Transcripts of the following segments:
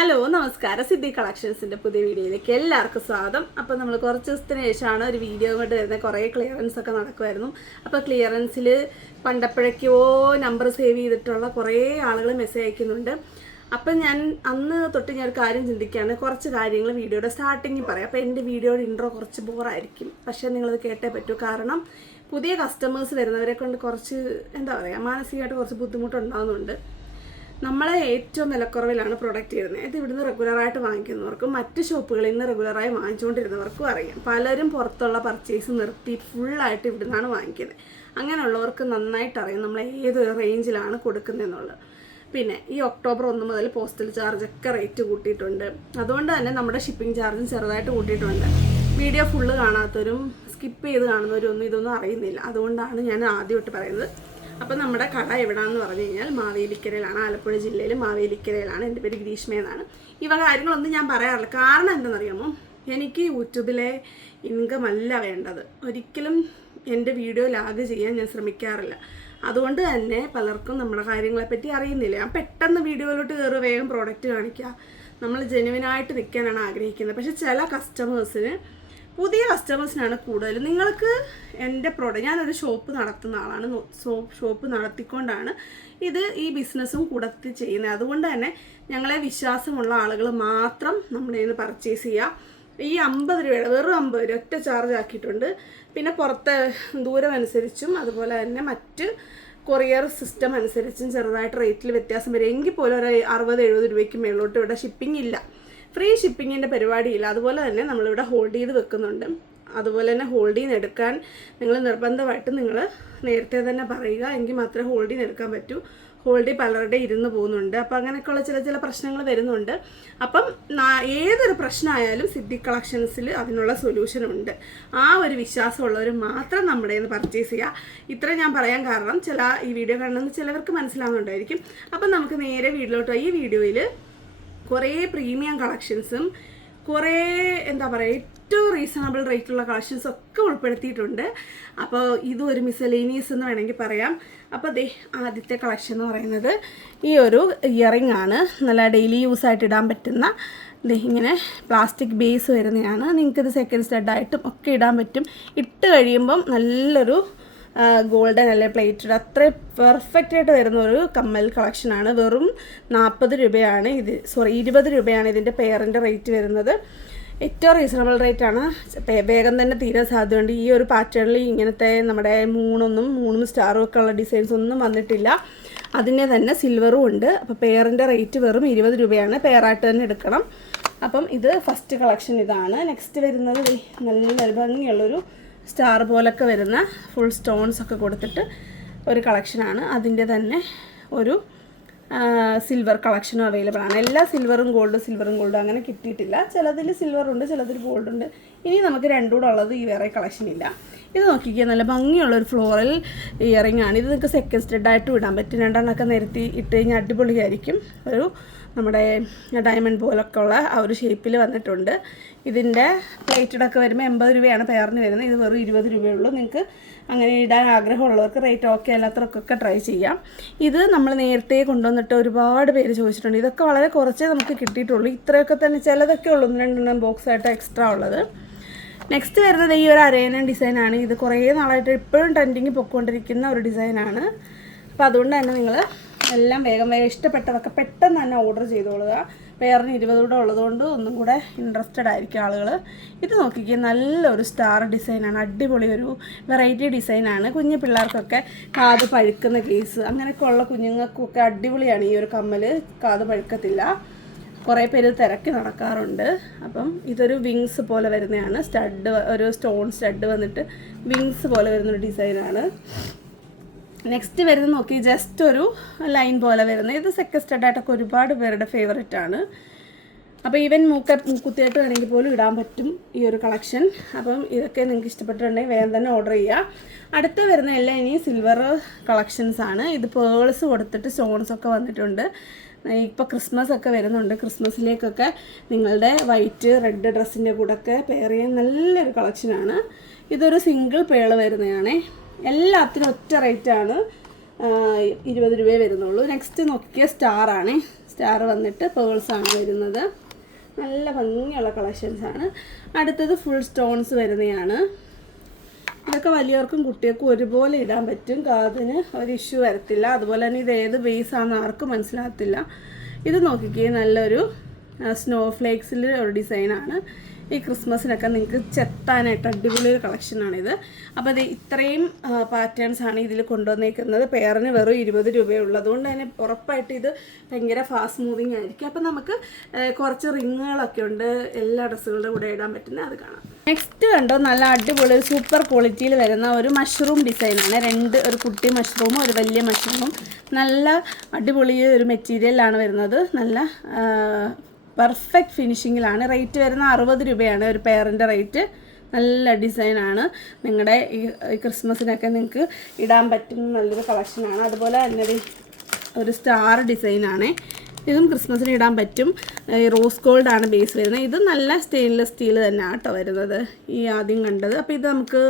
Hello നമസ്കാരം. സിദ്ധി കളക്ഷൻസിന്റെ പുതിയ വീഡിയോയിലേക്ക് എല്ലാവർക്കും സ്വാഗതം. അപ്പോൾ നമ്മൾ കുറച്ച് ദിവസത്തിന് ശേഷമാണ് ഒരു വീഡിയോ കൊണ്ട് വരുന്നത്. കുറേ ക്ലിയറൻസ് ഒക്കെ നടക്കുമായിരുന്നു അപ്പോൾ ക്ലിയറൻസിൽ പണ്ടപ്പോഴേക്കോ നമ്പർ സേവ് ചെയ്തിട്ടുള്ള കുറേ ആളുകൾ മെസ്സേജ് അയക്കുന്നുണ്ട്. അപ്പം ഞാൻ അന്ന് തൊട്ട് ഞാൻ ഒരു കാര്യം ചിന്തിക്കുകയാണ്. കുറച്ച് കാര്യങ്ങൾ വീഡിയോയുടെ സ്റ്റാർട്ടിങ്ങിൽ പറയാം. അപ്പോൾ എന്റെ വീഡിയോയുടെ ഇൻട്രോ കുറച്ച് ബോറായിരിക്കും പക്ഷേ നിങ്ങളത് കേട്ടേ പറ്റൂ. കാരണം പുതിയ കസ്റ്റമേഴ്സ് വരുന്നവരെ കൊണ്ട് കുറച്ച് എന്താ പറയുക മാനസികമായിട്ട് കുറച്ച് ബുദ്ധിമുട്ടുണ്ടാകുന്നുണ്ട് നമ്മളെ ഏറ്റവും വിലക്കുറവിലാണ് പ്രൊഡക്റ്റ് ചെയ്യുന്നത്. ഇത് ഇവിടുന്ന് റെഗുലറായിട്ട് വാങ്ങിക്കുന്നവർക്കും മറ്റ് ഷോപ്പുകളിൽ നിന്ന് റെഗുലറായി വാങ്ങിച്ചുകൊണ്ടിരുന്നവർക്കും അറിയാം. പലരും പുറത്തുള്ള പർച്ചേസ് നിർത്തി ഫുള്ളായിട്ട് ഇവിടുന്നാണ് വാങ്ങിക്കുന്നത്. അങ്ങനെയുള്ളവർക്ക് നന്നായിട്ട് അറിയാം നമ്മൾ ഏത് റേഞ്ചിലാണ് കൊടുക്കുന്നതെന്നുള്ളത്. പിന്നെ ഈ ഒക്ടോബർ ഒന്ന് മുതൽ പോസ്റ്റൽ ചാർജൊക്കെ റേറ്റ് കൂട്ടിയിട്ടുണ്ട്. അതുകൊണ്ട് തന്നെ നമ്മുടെ ഷിപ്പിംഗ് ചാർജും ചെറുതായിട്ട് കൂട്ടിയിട്ടുണ്ട്. വീഡിയോ ഫുള്ള് കാണാത്തവരും സ്കിപ്പ് ചെയ്ത് കാണുന്നവരും ഒന്നും ഇതൊന്നും അറിയുന്നില്ല. അതുകൊണ്ടാണ് ഞാൻ ആദ്യമായിട്ട് പറയുന്നത്. അപ്പം നമ്മുടെ കട എവിടാന്ന് പറഞ്ഞു കഴിഞ്ഞാൽ മാവേലിക്കരയിലാണ് ആലപ്പുഴ ജില്ലയിൽ മാവേലിക്കരയിലാണ്. എന്റെ പേര് ഗ്രീഷ്മ എന്നാണ്. ഇവ കാര്യങ്ങളൊന്നും ഞാൻ പറയാറില്ല. കാരണം എന്താണെന്നറിയാമോ? എനിക്ക് യൂട്യൂബിലെ ഇൻകം അല്ല വേണ്ടത്. ഒരിക്കലും എന്റെ വീഡിയോ ലാഗ് ചെയ്യാൻ ഞാൻ ശ്രമിക്കാറില്ല. അതുകൊണ്ട് തന്നെ പലർക്കും നമ്മുടെ കാര്യങ്ങളെപ്പറ്റി അറിയുന്നില്ല. ഞാൻ പെട്ടെന്ന് വീഡിയോയിലോട്ട് കയറി വേഗം പ്രോഡക്റ്റ് കാണിക്കുക. നമ്മൾ ജെനുവിനായിട്ട് നിൽക്കാനാണ് ആഗ്രഹിക്കുന്നത്. പക്ഷെ ചില കസ്റ്റമേഴ്സിന് പുതിയ കസ്റ്റമേഴ്സിനാണ് കൂടുതൽ നിങ്ങൾക്ക് എന്റെ പ്രോഡക്റ്റ് ഞാനൊരു ഷോപ്പ് നടത്തുന്ന ആളാണ്. ഷോപ്പ് നടത്തിക്കൊണ്ടാണ് ഇത് ഈ ബിസിനസ്സും കൂടത്തി ചെയ്യുന്നത്. അതുകൊണ്ട് തന്നെ ഞങ്ങളെ വിശ്വാസമുള്ള ആളുകൾ മാത്രം നമ്മുടെ നിന്ന് പർച്ചേസ് ചെയ്യുക ഈ അമ്പത് രൂപയുടെ വെറും അമ്പത് രൂപ ഒറ്റ ചാർജ് ആക്കിയിട്ടുണ്ട്. പിന്നെ പുറത്തെ ദൂരം അനുസരിച്ചും അതുപോലെ തന്നെ മറ്റ് കൊറിയർ സിസ്റ്റം അനുസരിച്ചും ചെറുതായിട്ട് റേറ്റിൽ വ്യത്യാസം വരും. എങ്കിൽ പോലും ഒരു അറുപത് എഴുപത് രൂപയ്ക്ക് മേളിലോട്ട് ഇവിടെ ഷിപ്പിംഗ് ഇല്ല. ഫ്രീ ഷിപ്പിങ്ങിന്റെ പരിപാടിയില്ല. അതുപോലെ തന്നെ നമ്മളിവിടെ ഹോൾഡ് ചെയ്ത് വെക്കുന്നുണ്ട്. അതുപോലെ തന്നെ ഹോൾഡ് ചെയ്ത് എടുക്കാൻ നിങ്ങൾ നിർബന്ധമായിട്ട് നിങ്ങൾ നേരത്തെ തന്നെ പറയുക. എങ്കിൽ മാത്രമേ ഹോൾഡ് ചെയ്ത് എടുക്കാൻ പറ്റൂ. ഹോൾഡ് പലരുടെ ഇരുന്ന് പോകുന്നുണ്ട്. അപ്പോൾ അങ്ങനെയൊക്കെയുള്ള ചില ചില പ്രശ്നങ്ങൾ വരുന്നുണ്ട്. അപ്പം ഏതൊരു പ്രശ്നമായാലും സിദ്ധി കളക്ഷൻസിൽ അതിനുള്ള സൊല്യൂഷൻ ഉണ്ട്. ആ ഒരു വിശ്വാസമുള്ളവർ മാത്രം നമ്മുടെ നിന്ന് പർച്ചേസ് ചെയ്യുക. ഇത്ര ഞാൻ പറയാൻ കാരണം ചില ഈ വീഡിയോ കാണുന്ന ചിലവർക്ക് മനസ്സിലാവുന്നുണ്ടായിരിക്കും. അപ്പം നമുക്ക് നേരെ വീട്ടിലോട്ട്. ഈ വീഡിയോയിൽ കുറേ പ്രീമിയം കളക്ഷൻസും കുറേ എന്താ പറയുക ഏറ്റവും റീസണബിൾ റേറ്റുള്ള കളക്ഷൻസ് ഒക്കെ ഉൾപ്പെടുത്തിയിട്ടുണ്ട്. അപ്പോൾ ഇത് ഒരു മിസലേനിയസ് എന്ന് വേണമെങ്കിൽ പറയാം. അപ്പോൾ ദേ ആദ്യത്തെ കളക്ഷൻ എന്ന് പറയുന്നത് ഈ ഒരു ഇയറിംഗ് ആണ്. നല്ല ഡെയിലി യൂസ് ആയിട്ട് ഇടാൻ പറ്റുന്ന ഇങ്ങനെ പ്ലാസ്റ്റിക് ബേസ് വരുന്നതാണ്. നിങ്ങൾക്കിത് സെക്കൻഡ് സ്റ്റഡായിട്ടും ഒക്കെ ഇടാൻ പറ്റും. ഇട്ട് കഴിയുമ്പം നല്ലൊരു ഗോൾഡൻ അല്ലെ പ്ലേറ്റഡ് അത്ര പെർഫെക്റ്റ് ആയിട്ട് വരുന്ന ഒരു കമ്മൽ കളക്ഷനാണ് വെറും നാൽപ്പത് രൂപയാണ് ഇത്. സോറി ഇരുപത് രൂപയാണ് ഇതിന്റെ പെയറിന്റെ റേറ്റ് വരുന്നത്. ഏറ്റവും റീസണബിൾ റേറ്റ് ആണ്. വേഗം തന്നെ തീരാൻ സാധ്യതയുണ്ട്. ഈ ഒരു പാറ്റേണിൽ ഇങ്ങനത്തെ നമ്മുടെ മൂണൊന്നും മൂന്നും സ്റ്റാറും ഒക്കെ ഉള്ള ഡിസൈൻസ് ഒന്നും വന്നിട്ടില്ല. അതിനെ തന്നെ സിൽവറും ഉണ്ട്. അപ്പോൾ പെയറിന്റെ റേറ്റ് വെറും ഇരുപത് രൂപയാണ്. പെയറായിട്ട് തന്നെ എടുക്കണം. അപ്പം ഇത് ഫസ്റ്റ് കളക്ഷൻ ഇതാണ്. നെക്സ്റ്റ് വരുന്നത് നല്ല ഭംഗിയുള്ളൊരു സ്റ്റാർ പോലൊക്കെ വരുന്ന ഫുൾ സ്റ്റോൺസ് ഒക്കെ കൊടുത്തിട്ട് ഒരു കളക്ഷനാണ് അതിന്റെ തന്നെ ഒരു സിൽവർ കളക്ഷനും അവൈലബിൾ ആണ്. എല്ലാ സിൽവറും ഗോൾഡും സിൽവറും ഗോൾഡും അങ്ങനെ കിട്ടിയിട്ടില്ല. ചിലതിൽ സിൽവർ ഉണ്ട് ചിലതിൽ ഗോൾഡ് ഉണ്ട്. ഇനി നമുക്ക് രണ്ടുകൂടെ ഉള്ളത് ഈ വേറെ കളക്ഷൻ ഇല്ല. ഇത് നോക്കിക്കുക നല്ല ഭംഗിയുള്ള ഒരു ഫ്ലോറൽ ഇയറിംഗ് ആണ് ഇത് നിങ്ങൾക്ക് സെക്കൻഡ് സ്റ്റെഡായിട്ട് ഇടാൻ പറ്റും. രണ്ടെണ്ണമൊക്കെ നിരത്തി ഇട്ട് കഴിഞ്ഞാൽ അടിപൊളിയായിരിക്കും. ഒരു നമ്മുടെ ഡയമണ്ട് പോലൊക്കെ ഉള്ള ആ ഒരു ഷേപ്പിൽ വന്നിട്ടുണ്ട്. ഇതിന്റെ പ്ലേറ്റഡൊക്കെ വരുമ്പോൾ എൺപത് രൂപയാണ് പെയറിന് വരുന്നത്. ഇത് വെറും ഇരുപത് രൂപയുള്ളൂ നിങ്ങൾക്ക് അങ്ങനെ ഇടാൻ ആഗ്രഹമുള്ളവർക്ക് റേറ്റ് ഓക്കെ അല്ലാത്തവർക്കൊക്കെ ട്രൈ ചെയ്യാം. ഇത് നമ്മൾ നേരത്തെ കൊണ്ടുവന്നിട്ട് ഒരുപാട് പേര് ചോദിച്ചിട്ടുണ്ട്. ഇതൊക്കെ വളരെ കുറച്ചേ നമുക്ക് കിട്ടിയിട്ടുള്ളൂ. ഇത്രയൊക്കെ തന്നെ ചിലതൊക്കെ ഉള്ളൂ. രണ്ടെണ്ണം ബോക്സായിട്ട് എക്സ്ട്രാ ഉള്ളത്. നെക്സ്റ്റ് വരുന്നത് ഈ ഒരു അരയനൻ ഡിസൈനാണ് ഇത് കുറേ നാളായിട്ട് ഇപ്പോഴും ട്രെൻഡിങ് പൊയ്ക്കൊണ്ടിരിക്കുന്ന ഒരു ഡിസൈനാണ് അപ്പോൾ അതുകൊണ്ട് തന്നെ നിങ്ങൾ എല്ലാം വേഗം വേഗം ഇഷ്ടപ്പെട്ടതൊക്കെ പെട്ടെന്ന് തന്നെ ഓർഡർ ചെയ്തോളുക. പേരിന് ഇരുപത് ഉള്ളതുകൊണ്ട് ഒന്നും കൂടെ ഇൻട്രസ്റ്റഡ് ആയിരിക്കും ആളുകൾ ഇത് നോക്കിക്കുക നല്ലൊരു സ്റ്റാർ ഡിസൈനാണ് അടിപൊളി ഒരു വെറൈറ്റി ഡിസൈനാണ് കുഞ്ഞു പിള്ളേർക്കൊക്കെ കാത് പഴുക്കുന്ന കേസ് അങ്ങനെയൊക്കെ ഉള്ള കുഞ്ഞുങ്ങൾക്കൊക്കെ അടിപൊളിയാണ് ഈ ഒരു കമ്മൽ കാത് പഴുക്കത്തില്ല. കുറേ പേര് തിരക്കി നടക്കാറുണ്ട്. അപ്പം ഇതൊരു വിങ്സ് പോലെ വരുന്നതാണ്. സ്റ്റഡ് ഒരു സ്റ്റോൺ സ്റ്റഡ് വന്നിട്ട് വിങ്സ് പോലെ വരുന്ന വരുന്നൊരു ഡിസൈനാണ് നെക്സ്റ്റ് വരുന്ന നോക്കി ജസ്റ്റ് ഒരു ലൈൻ പോലെ വരുന്നത്. ഇത് സെക്കൻഡ് സ്റ്റഡായിട്ടൊക്കെ ഒരുപാട് പേരുടെ ഫേവററ്റ് ആണ്. അപ്പോൾ ഈവൻ മൂക്ക മൂക്കുത്തിയായിട്ട് വേണമെങ്കിൽ പോലും ഇടാൻ പറ്റും ഈ ഒരു കളക്ഷൻ അപ്പം ഇതൊക്കെ നിങ്ങൾക്ക് ഇഷ്ടപ്പെട്ടിട്ടുണ്ടെങ്കിൽ വേഗം തന്നെ ഓർഡർ ചെയ്യുക. അടുത്ത് വരുന്ന എല്ലാം ഇനി സിൽവർ കളക്ഷൻസ് ആണ്. ഇത് പേൾസ് കൊടുത്തിട്ട് സ്റ്റോൺസ് ഒക്കെ വന്നിട്ടുണ്ട്. ഇപ്പോൾ ക്രിസ്മസ് ഒക്കെ വരുന്നുണ്ട്. ക്രിസ്മസിലേക്കൊക്കെ നിങ്ങളുടെ വൈറ്റ് റെഡ് ഡ്രസ്സിന്റെ കൂടെയൊക്കെ പെയർ ചെയ്യാൻ നല്ലൊരു കളക്ഷനാണ് ഇതൊരു സിംഗിൾ പേൾ വരുന്നതാണേ. എല്ലാത്തിനും ഒറ്റ റേറ്റാണ് ഇരുപത് രൂപയെ വരുന്നുള്ളൂ. നെക്സ്റ്റ് നോക്കിയ സ്റ്റാർ ആണ്. സ്റ്റാർ വന്നിട്ട് പേൾസ് ആണ് വരുന്നത്. നല്ല ഭംഗിയുള്ള കളക്ഷൻസ് ആണ്. അടുത്തത് ഫുൾ സ്റ്റോൺസ് വരുന്നതാണ്. ഇതൊക്കെ വലിയവർക്കും കുട്ടികൾക്കും ഒരുപോലെ ഇടാൻ പറ്റും. കാതിന് ഒരു ഇഷ്യൂ വരത്തില്ല. അതുപോലെ തന്നെ ഇത് ഏത് ബേസ് ആണെന്ന് ആർക്കും മനസ്സിലാകത്തില്ല. ഇത് നോക്കിക്കേ നല്ലൊരു സ്നോ ഫ്ലേക്സിൽ ഒരു ഡിസൈനാണ് ഈ ക്രിസ്മസിനൊക്കെ നിങ്ങൾക്ക് ചെത്താനായിട്ട് അടിപൊളി ഒരു കളക്ഷനാണിത്. അപ്പോൾ അത് ഇത്രയും പാറ്റേൺസ് ആണ് ഇതിൽ കൊണ്ടുവന്നേക്കുന്നത്. പെയറിന് വെറും ഇരുപത് രൂപയേ ഉള്ളൂ. അതുകൊണ്ട് തന്നെ ഉറപ്പായിട്ട് ഇത് ഭയങ്കര ഫാസ്റ്റ് മൂവിങ് ആയിരിക്കും. അപ്പോൾ നമുക്ക് കുറച്ച് റിങ്ങുകളൊക്കെ ഉണ്ട്. എല്ലാ ഡ്രസ്സുകളുടെ കൂടെ ഇടാൻ പറ്റുന്ന അത് കാണാം. നെക്സ്റ്റ് കണ്ടോ? നല്ല അടിപൊളി ഒരു സൂപ്പർ ക്വാളിറ്റിയിൽ വരുന്ന ഒരു മഷ്റൂം ഡിസൈനാണ് രണ്ട് ഒരു കുട്ടി മഷ്റൂമും ഒരു വലിയ മഷ്റൂമും നല്ല അടിപൊളി ഒരു മെറ്റീരിയലാണ് വരുന്നത്. നല്ല പെർഫെക്റ്റ് ഫിനിഷിങ്ങിലാണ് റേറ്റ് വരുന്ന അറുപത് രൂപയാണ് ഒരു പെയറിന്റെ റേറ്റ് നല്ല ഡിസൈനാണ് നിങ്ങളുടെ ഈ ക്രിസ്മസിനൊക്കെ നിങ്ങൾക്ക് ഇടാൻ പറ്റുന്ന നല്ലൊരു കളക്ഷനാണ് അതുപോലെ തന്നെ ഒരു സ്റ്റാർ ഡിസൈനാണ് ഇതും ക്രിസ്മസിന് ഇടാൻ പറ്റും. ഈ റോസ് ഗോൾഡ് ആണ് ബേസ് വരുന്നത്. ഇത് നല്ല സ്റ്റെയിൻലെസ് സ്റ്റീൽ തന്നെയാണ് കേട്ടോ വരുന്നത്. ഈ ആദ്യം കണ്ടത്. അപ്പോൾ ഇത് നമുക്ക്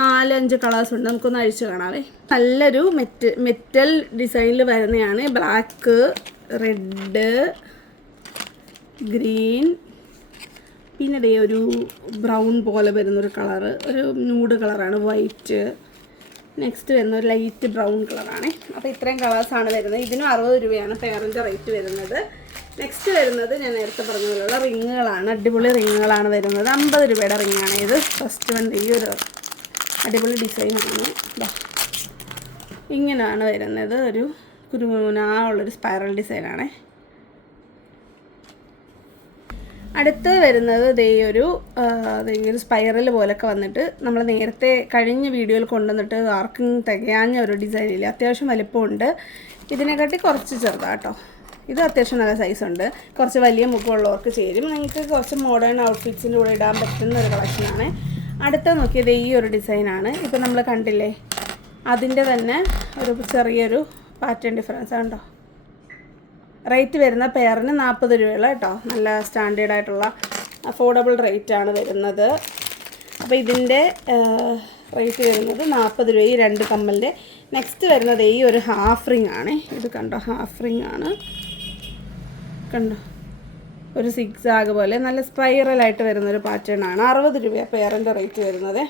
നാല് അഞ്ച് കളേഴ്സ് ഉണ്ട്. നമുക്കൊന്ന് അഴിച്ച് കാണാവേ. നല്ലൊരു മെറ്റ് മെറ്റൽ ഡിസൈനിൽ വരുന്നതാണ് ബ്ലാക്ക് റെഡ് ഗ്രീൻ പിന്നെ ദേ ഒരു ബ്രൗൺ പോലെ വരുന്നൊരു കളറ് ഒരു ന്യൂഡ് കളറാണ് വൈറ്റ്. നെക്സ്റ്റ് വരുന്ന ഒരു ലൈറ്റ് ബ്രൗൺ കളറാണ്. അപ്പോൾ ഇത്രയും കളേഴ്സാണ് വരുന്നത്. ഇതിനും അറുപത് രൂപയാണ് പെയറിന്റെ റേറ്റ് വരുന്നത്. നെക്സ്റ്റ് വരുന്നത് ഞാൻ നേരത്തെ പറഞ്ഞ പോലെയുള്ള റിങ്ങുകളാണ്. അടിപൊളി റിങ്ങുകളാണ് വരുന്നത്. അമ്പത് രൂപയുടെ റിങ്ങാണ് ഇത്. ഫസ്റ്റ് വൺ ഈ ഒരു അടിപൊളി ഡിസൈനാണ് ഇങ്ങനെയാണ് വരുന്നത്. ഒരു കുരുമുനാ ഉള്ളൊരു സ്പൈറൽ ഡിസൈനാണേ അടുത്ത് വരുന്നത് ദേ ഒരു ഒരു സ്പൈറൽ പോലൊക്കെ വന്നിട്ട് നമ്മൾ നേരത്തെ കഴിഞ്ഞ വീഡിയോയിൽ കൊണ്ടുവന്നിട്ട് ആർക്കും തികയാഞ്ഞ ഒരു ഡിസൈനില്ല അത്യാവശ്യം വലിപ്പമുണ്ട്. ഇതിനെക്കാട്ടി കുറച്ച് ചെറുതാട്ടോ. ഇത് അത്യാവശ്യം നല്ല സൈസ് ഉണ്ട്. കുറച്ച് വലിയ മുഖമുള്ളവർക്ക് ചേരും. നിങ്ങൾക്ക് കുറച്ച് മോഡേൺ ഔട്ട്ഫിറ്റ്സിന്റെ കൂടെ ഇടാൻ പറ്റുന്ന ഒരു കളക്ഷനാണ് അടുത്ത നോക്കിയത് ഈ ഒരു ഡിസൈനാണ് ഇപ്പം നമ്മൾ കണ്ടില്ലേ? അതിന്റെ തന്നെ ഒരു ചെറിയൊരു പാറ്റേൺ ഡിഫറൻസ് ആണ് ഉണ്ടോ റേറ്റ് വരുന്ന പെയറിന് നാൽപ്പത് രൂപയുള്ള കേട്ടോ. നല്ല സ്റ്റാൻഡേർഡ് ആയിട്ടുള്ള അഫോർഡബിൾ റേറ്റ് ആണ് വരുന്നത്. അപ്പോൾ ഇതിന്റെ റേറ്റ് വരുന്നത് നാൽപ്പത് രൂപ ഈ രണ്ട് കമ്മലിന്റെ നെക്സ്റ്റ് വരുന്നത് ഈ ഒരു ഹാഫ് റിംഗ് ആണ്. ഇത് കണ്ടോ? ഹാഫ് റിംഗ് ആണ്. കണ്ടോ? ഒരു സിക്സ് ആഗ് പോലെ. നല്ല സ്പൈറലായിട്ട് വരുന്നൊരു പാറ്റേൺ ആണ്. അറുപത് രൂപ പെയറിന്റെ റേറ്റ് വരുന്നത്.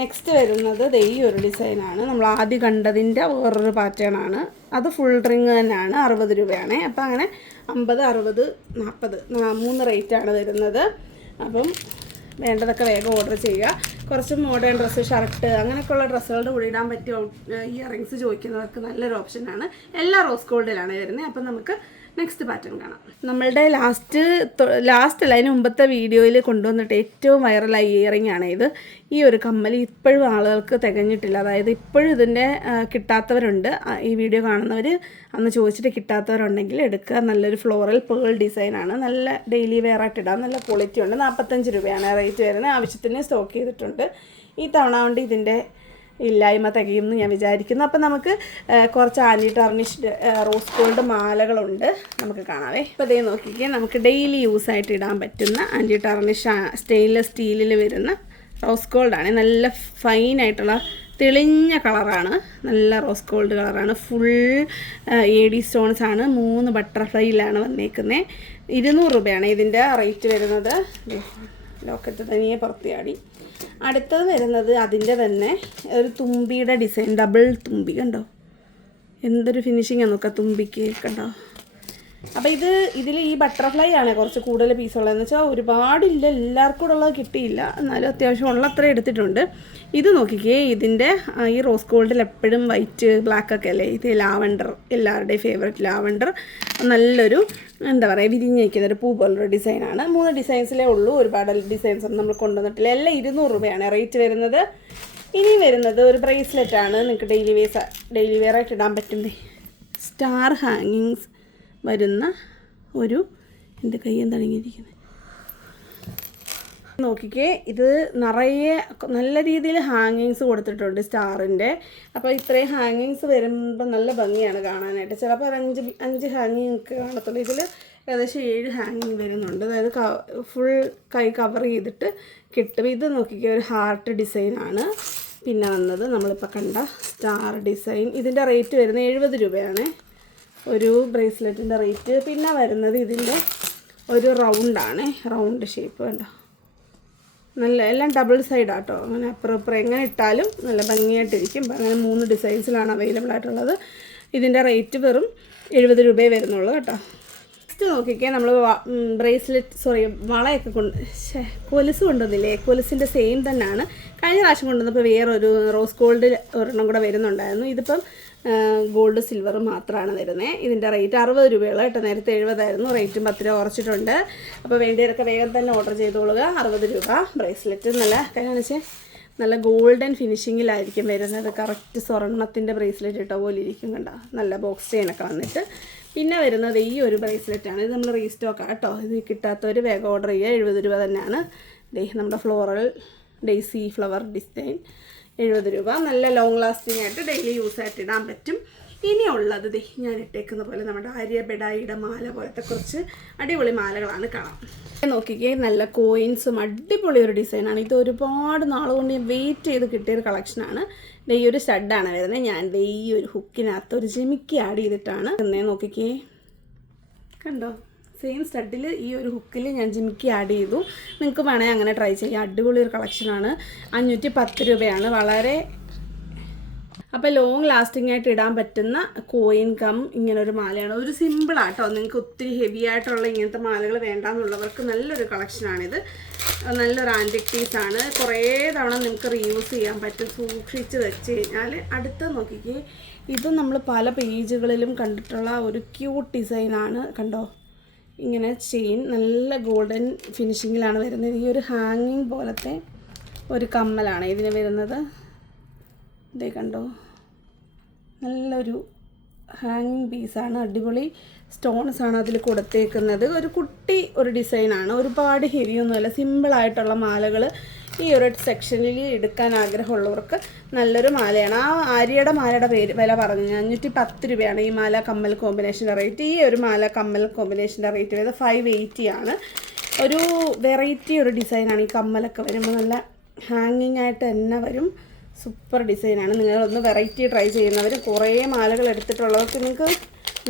നെക്സ്റ്റ് വരുന്നത് ദേ ഈ ഒരു ഡിസൈനാണ് നമ്മൾ ആദ്യം കണ്ടതിന്റെ വേറൊരു പാറ്റേൺ ആണ്. അത് ഫുൾ റിങ് തന്നെയാണ് അറുപത് രൂപയാണ്. അപ്പം അങ്ങനെ അമ്പത് അറുപത് നാൽപ്പത് മൂന്ന് റേറ്റാണ് വരുന്നത്. അപ്പം വേണ്ടതൊക്കെ വേഗം ഓർഡർ ചെയ്യുക. കുറച്ച് മോഡേൺ ഡ്രസ്സ് ഷർട്ട് അങ്ങനെയൊക്കെയുള്ള ഡ്രസ്സുകളുടെ കൂടി ഇടാൻ പറ്റിയ ഇയറിങ്സ് ചോദിക്കുന്നവർക്ക് നല്ലൊരു ഓപ്ഷനാണ് എല്ലാ റോസ് ഗോൾഡിലാണ് വരുന്നത്. അപ്പം നമുക്ക് നെക്സ്റ്റ് പാറ്റേൺ കാണാം. നമ്മളുടെ ലാസ്റ്റ് ലാസ്റ്റ് അല്ല അതിന് മുമ്പത്തെ വീഡിയോയിൽ കൊണ്ടുവന്നിട്ട് ഏറ്റവും വൈറലായ ഇയറിംഗ് ആണ് ഇത്. ഈ ഒരു കമ്മൽ ഇപ്പോഴും ആളുകൾക്ക് തികഞ്ഞിട്ടില്ല. അതായത് ഇപ്പോഴും ഇതിന്റെ കിട്ടാത്തവരുണ്ട്. ഈ വീഡിയോ കാണുന്നവർ അന്ന് ചോദിച്ചിട്ട് കിട്ടാത്തവരുണ്ടെങ്കിൽ എടുക്കുക. നല്ലൊരു ഫ്ലോറൽ പേൾ ഡിസൈനാണ് നല്ല ഡെയിലി വെയർ ആയിട്ട് ഇടാം. നല്ല ക്വാളിറ്റി ഉണ്ട്. നാൽപ്പത്തഞ്ച് രൂപയാണ് റേറ്റ് വരുന്നത്. ആവശ്യത്തിന് സ്റ്റോക്ക് ചെയ്തിട്ടുണ്ട്. ഈ തവണ കൊണ്ട് ഇതിന്റെ ഇല്ലായ്മ തികയും എന്ന് ഞാൻ വിചാരിക്കുന്നു. അപ്പം നമുക്ക് കുറച്ച് ആന്റി ടർണിഷ്ഡ് റോസ് ഗോൾഡ് മാലകളുണ്ട് നമുക്ക് കാണാവേ. അപ്പോൾ അതേ നോക്കിക്കേ നമുക്ക് ഡെയിലി യൂസ് ആയിട്ട് ഇടാൻ പറ്റുന്ന ആന്റി ടർണിഷ് സ്റ്റെയിൻലെസ് സ്റ്റീലിൽ വരുന്ന റോസ് ഗോൾഡാണ് നല്ല ഫൈൻ ആയിട്ടുള്ള തെളിഞ്ഞ കളറാണ്. നല്ല റോസ് ഗോൾഡ് കളറാണ്. ഫുൾ എ ഡി സ്റ്റോൺസ് ആണ്. മൂന്ന് ബട്ടർഫ്ലൈയിലാണ് വന്നേക്കുന്നത് ഇരുന്നൂറ് രൂപയാണ് ഇതിന്റെ റേറ്റ് വരുന്നത്. ലോക്കറ്റ് തനിയെ പുറത്തിയാടി. അടുത്തത് വരുന്നത് അതിന്റെ തന്നെ ഒരു തുമ്പിയുടെ ഡിസൈൻ ഡബിൾ തുമ്പി കണ്ടോ? എന്തൊരു ഫിനിഷിങ് നോക്കാം തുമ്പിക്ക് കണ്ടോ? അപ്പോൾ ഇത് ഇതിൽ ഈ ബട്ടർഫ്ലൈ ആണ് കുറച്ച് കൂടുതൽ പീസ് ഉള്ളതെന്ന് വെച്ചാൽ ഒരുപാടില്ല എല്ലാവർക്കും കൂടെ ഉള്ളത് കിട്ടിയില്ല. എന്നാലും അത്യാവശ്യം ഉള്ള അത്ര എടുത്തിട്ടുണ്ട്. ഇത് നോക്കിക്കേ ഇതിന്റെ ഈ റോസ് ഗോൾഡിൽ എപ്പോഴും വൈറ്റ് ബ്ലാക്ക് ഒക്കെ അല്ലേ? ഇത് ലാവണ്ടർ എല്ലാവരുടെയും ഫേവറേറ്റ് ലാവണ്ടർ. നല്ലൊരു എന്താ പറയുക വിരിഞ്ഞിരിക്കുന്ന ഒരു പൂ പോലൊരു ഡിസൈനാണ് മൂന്ന് ഡിസൈൻസിലേ ഉള്ളൂ. ഒരുപാട് ഡിസൈൻസ് നമ്മൾ കൊണ്ടുവന്നിട്ടില്ല. എല്ലാം ഇരുന്നൂറ് രൂപയാണ് റേറ്റ് വരുന്നത്. ഇനി വരുന്നത് ഒരു ബ്രേസ്ലെറ്റ് ആണ്. നിങ്ങൾക്ക് ഡെയിലി വേസ് ഡെയിലി വെയർ ആയിട്ട് ഇടാൻ പറ്റുന്നത് സ്റ്റാർ ഹാങ്ങിങ്സ് വരുന്ന ഒരു എന്റെ കൈ എന്താണ് നോക്കിക്കേ ഇത് നിറയെ നല്ല രീതിയിൽ ഹാങ്ങിങ്സ് കൊടുത്തിട്ടുണ്ട് സ്റ്റാറിന്റെ. അപ്പോൾ ഇത്രയും ഹാങ്ങിങ്സ് വരുമ്പോൾ നല്ല ഭംഗിയാണ് കാണാനായിട്ട്. ചിലപ്പോൾ ഒരു അഞ്ച് അഞ്ച് ഹാങ്ങിങ് ഒക്കെ കാണത്തുള്ളൂ. ഇതിൽ ഏകദേശം ഏഴ് ഹാങ്ങിങ് വരുന്നുണ്ട്. അതായത് ഫുൾ കൈ കവർ ചെയ്തിട്ട് കിട്ടും. ഇത് നോക്കിക്കേ ഒരു ഹാർട്ട് ഡിസൈനാണ് പിന്നെ വന്നത് നമ്മളിപ്പോൾ കണ്ട സ്റ്റാർ ഡിസൈൻ ഇതിന്റെ റേറ്റ് വരുന്നത് എഴുപത് രൂപയാണ്. ഒരു ബ്രേസ്ലെറ്റിന്റെ റേറ്റ് പിന്നെ വരുന്നത് ഇതിന്റെ ഒരു റൗണ്ടാണ് റൗണ്ട് ഷേപ്പ് കണ്ടോ നല്ല എല്ലാം ഡബിൾ സൈഡാട്ടോ അങ്ങനെ അപ്പുറം അപ്പുറം എങ്ങനെ ഇട്ടാലും നല്ല ഭംഗിയായിട്ടിരിക്കും അങ്ങനെ മൂന്ന് ഡിസൈൻസിലാണ് അവൈലബിൾ ആയിട്ടുള്ളത്. ഇതിന്റെ റേറ്റ് വെറും എഴുപത് രൂപയെ വരുന്നുള്ളൂ കേട്ടോ. നെക്സ്റ്റ് നോക്കിക്കേ നമ്മൾ ബ്രേസ്ലെറ്റ് സോറി വളയൊക്കെ കൊണ്ട് കൊലുസ് കൊണ്ടുവന്നില്ലേ? കൊലുസിന്റെ സെയിം തന്നെയാണ്. കഴിഞ്ഞ പ്രാവശ്യം കൊണ്ടുവന്നപ്പോൾ വേറൊരു റോസ് ഗോൾഡ് ഒരെണ്ണം കൂടെ വരുന്നുണ്ടായിരുന്നു. ഇതിപ്പം ഗോൾഡ് സിൽവർ മാത്രമാണ് വരുന്നത് ഇതിന്റെ റേറ്റ് അറുപത് രൂപയുള്ള കേട്ടോ. നേരത്തെ എഴുപതായിരുന്നു. റേറ്റും പത്ത് രൂപ കുറച്ചിട്ടുണ്ട്. അപ്പോൾ വേണ്ടിയവരൊക്കെ വേഗം തന്നെ ഓർഡർ ചെയ്തോളുക. അറുപത് രൂപ. ബ്രേസ്ലെറ്റ് നല്ല കാണിച്ചേ. നല്ല ഗോൾഡൻ ഫിനിഷിങ്ങിലായിരിക്കും വരുന്നത്. കറക്റ്റ് സ്വർണത്തിന്റെ ബ്രേസ്ലെറ്റ് ഇട്ട പോലെ ഇരിക്കും കണ്ട. നല്ല ബോക്സ് ചെയിനൊക്കെ വന്നിട്ട്. പിന്നെ വരുന്നത് ഈ ഒരു ബ്രേസ്ലെറ്റാണ് ഇത് നമ്മൾ റീസ്റ്റോക്ക് കേട്ടോ. ഇത് കിട്ടാത്തവർ വേഗം ഓർഡർ ചെയ്യുക. എഴുപത് രൂപ തന്നെയാണ്. നമ്മുടെ ഫ്ലോറൽ ഡെയ്സി ഫ്ലവർ ഡിസൈൻ എഴുപത് രൂപ. നല്ല ലോങ് ലാസ്റ്റിംഗ് ആയിട്ട് ഡെയിലി യൂസ് ആയിട്ട് ഇടാൻ പറ്റും. ഇനിയുള്ളത് ദേ ഞാൻ ഇട്ടേക്കുന്ന പോലെ നമ്മുടെ ആര്യ ബെഡായിയുടെ മാല പോലത്തെ കുറച്ച് അടിപൊളി മാലകളാണ് കാണാം. നോക്കിക്കേ നല്ല കോയിൻസും അടിപൊളി ഒരു ഡിസൈനാണ് ഇത് ഒരുപാട് നാളുകൊണ്ട് കൊണ്ട് ഞാൻ വെയിറ്റ് ചെയ്ത് കിട്ടിയൊരു കളക്ഷനാണ് ഈ ഒരു ഷഡാണ് വരുന്നത്. ഞാൻ ഡേ ഒരു ഹുക്കിനകത്ത് ഒരു ജിമിക്കി ആഡ് ചെയ്തിട്ടാണ്. നോക്കിക്കേ. കണ്ടോ? സെയിം സ്റ്റഡിൽ ഈ ഒരു ഹുക്കിൽ ഞാൻ ജിമിക്കി ആഡ് ചെയ്തു. നിങ്ങൾക്ക് വേണേൽ അങ്ങനെ ട്രൈ ചെയ്യാം. അടിപൊളി ഒരു കളക്ഷനാണ് അഞ്ഞൂറ്റി പത്ത് രൂപയാണ്. വളരെ അപ്പോൾ ലോങ് ലാസ്റ്റിംഗ് ആയിട്ട് ഇടാൻ പറ്റുന്ന കോയിൻ കം ഇങ്ങനെ ഒരു മാലയാണ്. ഒരു സിമ്പിൾ ആട്ടോ നിങ്ങൾക്ക് ഒത്തിരി ഹെവി ആയിട്ടുള്ള ഇങ്ങനത്തെ മാലകൾ വേണ്ടാന്നുള്ളവർക്ക് നല്ലൊരു കളക്ഷനാണിത് നല്ലൊരു ആന്റിക് പീസാണ് കുറേ തവണ നിങ്ങൾക്ക് റീയൂസ് ചെയ്യാൻ പറ്റും. സൂക്ഷിച്ച് വെച്ച് കഴിഞ്ഞാൽ അടുത്ത് നോക്കിക്കേ ഇത് നമ്മൾ പല പേജുകളിലും കണ്ടിട്ടുള്ള ഒരു ക്യൂട്ട് ഡിസൈനാണ് കണ്ടോ? ഇങ്ങനെ ചെയിൻ നല്ല ഗോൾഡൻ ഫിനിഷിങ്ങിലാണ് വരുന്നത്. ഈ ഒരു ഹാങ്ങിങ് പോലത്തെ ഒരു കമ്മലാണ് ഇതിന് വരുന്നത്. ഇതേ കണ്ടോ? നല്ലൊരു ഹാങ്ങിങ് പീസാണ്. അടിപൊളി സ്റ്റോൺസ് ആണ് അതിൽ കൊടുത്തേക്കുന്നത്. ഒരു കുട്ടി ഒരു ഡിസൈനാണ്. ഒരുപാട് ഹെവിയൊന്നുമല്ല. സിമ്പിളായിട്ടുള്ള മാലകൾ ഈ ഒരു സെക്ഷനിൽ എടുക്കാൻ ആഗ്രഹമുള്ളവർക്ക് നല്ലൊരു മാലയാണ്. ആ ആര്യയുടെ മാലയുടെ പേര് വില പറഞ്ഞു അഞ്ഞൂറ്റി പത്ത് രൂപയാണ് ഈ മാല കമ്മൽ കോമ്പിനേഷന്റെ റേറ്റ് ഈ ഒരു മാല കമ്മൽ കോമ്പിനേഷന്റെ റേറ്റ് വരുന്നത് ഫൈവ് എയ്റ്റി ആണ്. ഒരു വെറൈറ്റി ഒരു ഡിസൈനാണ് ഈ കമ്മലൊക്കെ വരുമ്പോൾ നല്ല ഹാങ്ങിങ് ആയിട്ട് തന്നെ വരും. സൂപ്പർ ഡിസൈനാണ് നിങ്ങളൊന്ന് വെറൈറ്റി ട്രൈ ചെയ്യുന്നവർ കുറേ മാലകൾ എടുത്തിട്ടുള്ളവർക്ക് നിങ്ങൾക്ക്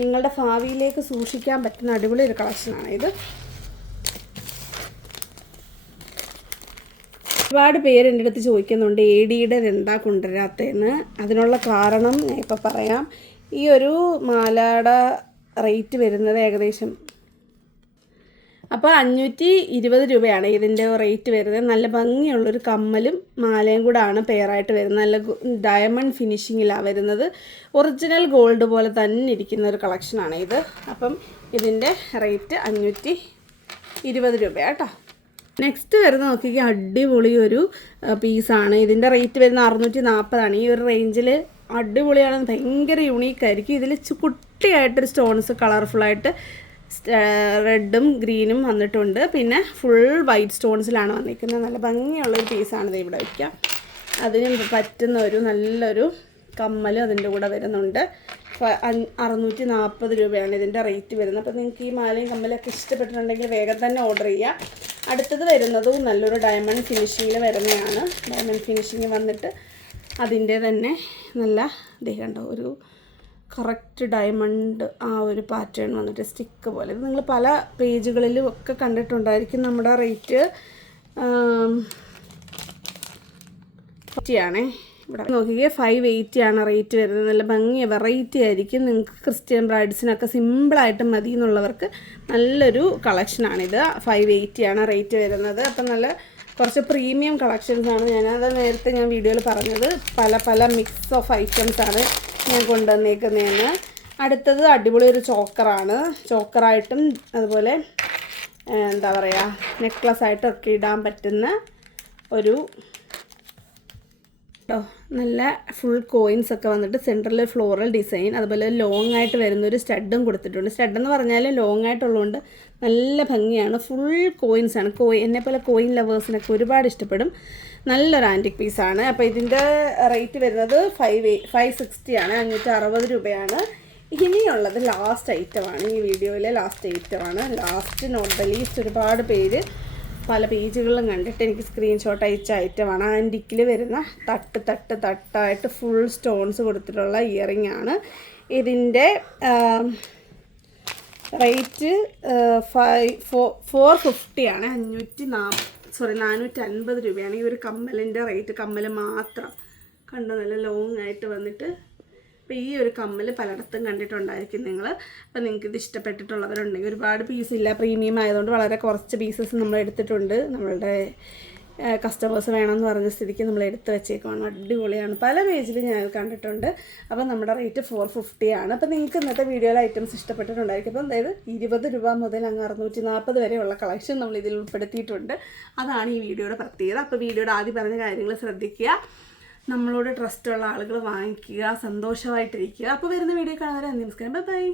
നിങ്ങളുടെ ഭാവിയിലേക്ക് സൂക്ഷിക്കാൻ പറ്റുന്ന അടിപൊളി ഒരു കളക്ഷനാണ് ഇത്. ഒരുപാട് പേര് എന്റെ അടുത്ത് ചോദിക്കുന്നുണ്ട് എ ഡിയുടെ എന്താ കൊണ്ടുവരാത്തതെന്ന്? അതിനുള്ള കാരണം ഞാൻ ഇപ്പോൾ പറയാം. ഈ ഒരു മാലാട റേറ്റ് വരുന്നത് ഏകദേശം അപ്പോൾ അഞ്ഞൂറ്റി ഇരുപത് രൂപയാണ് ഇതിന്റെ റേറ്റ് വരുന്നത്. നല്ല ഭംഗിയുള്ളൊരു കമ്മലും മാലയും കൂടെ ആണ് പെയറായിട്ട് വരുന്നത്. നല്ല ഡയമണ്ട് ഫിനിഷിങ്ങിലാണ് വരുന്നത്. ഒറിജിനൽ ഗോൾഡ് പോലെ തന്നെ ഇരിക്കുന്ന ഒരു കളക്ഷനാണ് ഇത്. അപ്പം ഇതിന്റെ റേറ്റ് അഞ്ഞൂറ്റി ഇരുപത് രൂപയാട്ടോ. നെക്സ്റ്റ് വരുന്ന നോക്കിക്കുക അടിപൊളി ഒരു പീസാണ് ഇതിന്റെ റേറ്റ് വരുന്ന അറുന്നൂറ്റി നാൽപ്പതാണ് ഈ ഒരു റേഞ്ചിൽ അടിപൊളിയാണ് ഭയങ്കര യുണീക്ക് ആയിരിക്കും. ഇതിൽ കുട്ടിയായിട്ടൊരു സ്റ്റോൺസ് കളർഫുള്ളായിട്ട് റെഡും ഗ്രീനും വന്നിട്ടുണ്ട്. പിന്നെ ഫുൾ വൈറ്റ് സ്റ്റോൺസിലാണ് വന്നിരിക്കുന്നത്. നല്ല ഭംഗിയുള്ളൊരു പീസാണ് ഇത് ഇവിടെ വയ്ക്കുക അതിന് പറ്റുന്ന ഒരു നല്ലൊരു കമ്മലും അതിന്റെ കൂടെ വരുന്നുണ്ട്. അറുന്നൂറ്റി നാൽപ്പത് രൂപയാണ് ഇതിന്റെ റേറ്റ് വരുന്നത്. അപ്പോൾ നിങ്ങൾക്ക് ഈ മാലയും കമ്മലൊക്കെ ഇഷ്ടപ്പെട്ടിട്ടുണ്ടെങ്കിൽ വേഗം തന്നെ ഓർഡർ ചെയ്യുക അടുത്തത് വരുന്നതും നല്ലൊരു ഡയമണ്ട് ഫിനിഷിങ്ങിൽ വരുന്നതാണ്. ഡയമണ്ട് ഫിനിഷിങ് വന്നിട്ട് അതിന്റെ തന്നെ നല്ല ദേഹമുണ്ട് ഒരു കറക്റ്റ് ഡയമണ്ട് ആ ഒരു പാറ്റേൺ വന്നിട്ട് സ്റ്റിക്ക് പോലെ. ഇത് നിങ്ങൾ പല പേജുകളിലും ഒക്കെ കണ്ടിട്ടുണ്ടായിരിക്കും നമ്മുടെ റേറ്റ് ആണേ ഇവിടെ നോക്കിക്കേ ഫൈവ് എയ്റ്റി ആണ് റേറ്റ് വരുന്നത്. നല്ല ഭംഗിയ. വെറൈറ്റി ആയിരിക്കും. നിങ്ങൾക്ക് ക്രിസ്ത്യൻ ബ്രൈഡ്സിനൊക്കെ സിമ്പിളായിട്ട് മതി എന്നുള്ളവർക്ക് നല്ലൊരു കളക്ഷനാണിത് ഫൈവ് എയ്റ്റി ആണ് റേറ്റ് വരുന്നത്. അപ്പം നല്ല കുറച്ച് പ്രീമിയം കളക്ഷൻസ് ആണ്. ഞാനത് നേരത്തെ ഞാൻ വീഡിയോയിൽ പറഞ്ഞത്. പല പല മിക്സ് ഓഫ് ഐറ്റംസ് ആണ് ഞാൻ കൊണ്ടുവന്നേക്കുന്നതെന്ന്. അടുത്തത് അടിപൊളി ഒരു ചോക്കറാണ് ചോക്കറായിട്ടും അതുപോലെ എന്താ പറയുക നെക്ലസ് ആയിട്ടൊക്കെ ഇടാൻ പറ്റുന്ന ഒരു കേട്ടോ നല്ല ഫുൾ കോയിൻസ് ഒക്കെ വന്നിട്ട് സെന്ററിൽ ഫ്ലോറൽ ഡിസൈൻ അതുപോലെ ലോങ് ആയിട്ട് വരുന്ന ഒരു സ്റ്റഡും കൊടുത്തിട്ടുണ്ട്. സ്റ്റഡ് എന്ന് പറഞ്ഞാൽ ലോങ് ആയിട്ടുള്ളതുകൊണ്ട് നല്ല ഭംഗിയാണ്. ഫുൾ കോയിൻസ് ആണ്. കോയിൻ എന്നെ പോലെ കോയിൻ ലവേഴ്സിനൊക്കെ ഒരുപാട് ഇഷ്ടപ്പെടും. നല്ലൊരു ആന്റിക് പീസാണ് അപ്പോൾ ഇതിന്റെ റേറ്റ് വരുന്നത് ഫൈവ് ഫൈവ് സിക്സ്റ്റി ആണ്. അഞ്ഞൂറ്റി അറുപത് രൂപയാണ്. ഇനിയുള്ളത് ലാസ്റ്റ് ഐറ്റമാണ് ഈ വീഡിയോയിലെ ലാസ്റ്റ് ഐറ്റമാണ് ലാസ്റ്റ് നോട്ട് ദ ലീസ്റ്റ് ഒരുപാട് പേര് പല പേജുകളിലും കണ്ടിട്ട് എനിക്ക് സ്ക്രീൻഷോട്ട് അയച്ച ഐറ്റമാണ് ആന്റിക്കിൽ വരുന്ന തട്ട് തട്ട് തട്ടായിട്ട് ഫുൾ സ്റ്റോൺസ് കൊടുത്തിട്ടുള്ള ഇയറിംഗ് ആണ്. ഇതിന്റെ റേറ്റ് ഫൈവ് ഫോർ ഫിഫ്റ്റി ആണ്. അഞ്ഞൂറ്റി നാ സോറി നാനൂറ്റി അൻപത് രൂപയാണ് ഈ ഒരു കമ്മലിന്റെ റേറ്റ് കമ്മൽ മാത്രം കണ്ടോ നല്ല ലോങ് ആയിട്ട് വന്നിട്ട് അപ്പോൾ ഈ ഒരു കമ്മൽ പലയിടത്തും കണ്ടിട്ടുണ്ടായിരിക്കും നിങ്ങൾ അപ്പോൾ നിങ്ങൾക്ക് ഇത് ഇഷ്ടപ്പെട്ടിട്ടുള്ളവരുണ്ടെങ്കിൽ ഒരുപാട് പീസ് ഇല്ല. പ്രീമിയം ആയതുകൊണ്ട് വളരെ കുറച്ച് പീസസ് നമ്മൾ എടുത്തിട്ടുണ്ട്. നമ്മളുടെ കസ്റ്റമേഴ്സ് വേണമെന്ന് പറഞ്ഞ സ്ഥിതിക്ക് നമ്മൾ എടുത്ത് വെച്ചേക്കുവാണ്. അടിപൊളിയാണ്. പല പേജിലും ഞാൻ കണ്ടിട്ടുണ്ട്. അപ്പോൾ നമ്മുടെ റേറ്റ് ഫോർ ഫിഫ്റ്റി ആണ്. അപ്പോൾ നിങ്ങൾക്ക് ഇന്നത്തെ വീഡിയോയിലെ ഐറ്റംസ് ഇഷ്ടപ്പെട്ടിട്ടുണ്ടായിരിക്കും. അപ്പോൾ അതായത് ഇരുപത് രൂപ മുതൽ അങ്ങ് അറുന്നൂറ്റി നാൽപ്പത് വരെയുള്ള കളക്ഷൻ നമ്മൾ ഇതിൽ ഉൾപ്പെടുത്തിയിട്ടുണ്ട്. അതാണ് ഈ വീഡിയോയുടെ പ്രത്യേകത. അപ്പോൾ വീഡിയോയുടെ ആദ്യം പറഞ്ഞ കാര്യങ്ങൾ ശ്രദ്ധിക്കുക. നമ്മളോട് ട്രസ്റ്റുള്ള ആളുകൾ വാങ്ങിക്കുക സന്തോഷമായിട്ടിരിക്കുക. അപ്പോൾ വരുന്ന വീഡിയോ കാണുന്നവരെ നമസ്കാരം. Bye bye